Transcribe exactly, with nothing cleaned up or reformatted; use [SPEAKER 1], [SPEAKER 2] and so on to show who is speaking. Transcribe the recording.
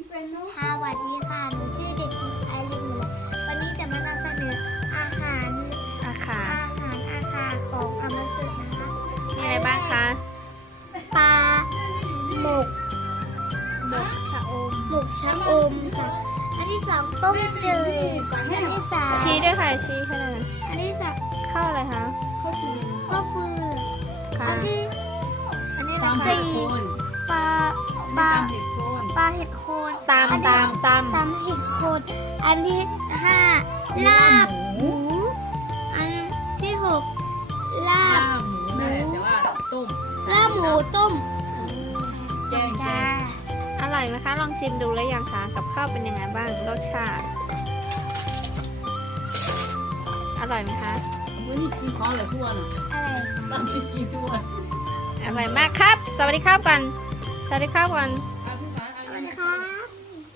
[SPEAKER 1] วัสดีค่ะหนูชื่อเด็กหญิงไอรินหนูวันนี้จะมานำเสนออาหาร
[SPEAKER 2] อาคา
[SPEAKER 1] อาหารอาคาของอมสึนะคะ
[SPEAKER 2] มีอะไรบ้างคะ
[SPEAKER 1] ปลาหมก
[SPEAKER 2] หมกชะอม
[SPEAKER 1] หมกชะอมค่ะอันที่สองต้มจืดอันที่สาม
[SPEAKER 2] ชี้ด้วยค่ะชี้ค่ะ
[SPEAKER 1] อันที่สาม
[SPEAKER 2] ข้าวอะไรคะ
[SPEAKER 1] ข้าวฟืน
[SPEAKER 2] ค่ะ
[SPEAKER 1] อันที่
[SPEAKER 2] อันนี้อะไร
[SPEAKER 1] อัน
[SPEAKER 2] คะ
[SPEAKER 1] สี่ปลาปลาปลาเห็ดโคน
[SPEAKER 2] ตาม
[SPEAKER 1] อันที่
[SPEAKER 2] ตามตาม
[SPEAKER 1] ตามเห็ดโคนอันที่ห้าลาบหมูอันที่หกลา
[SPEAKER 3] ลา
[SPEAKER 1] บบ
[SPEAKER 3] หมูนั่นแหละแต่ว่าต้ม
[SPEAKER 1] ลาบหมูต้ม
[SPEAKER 3] แกงแก
[SPEAKER 1] จ้าง
[SPEAKER 2] อร่อยไหมคะ ลองชิมดูแล้วยังคะ กับข้าวเป็นยังไงบ้าง รสชาติ อร่อยไหมคะ
[SPEAKER 3] วันนี้กินของอะไรทั่วน่ะ
[SPEAKER 1] อะไร
[SPEAKER 3] ตอนที่กินทั่ว
[SPEAKER 2] อร่อยมากครับ สวัสดีครับกัน สวัสดีครับกัน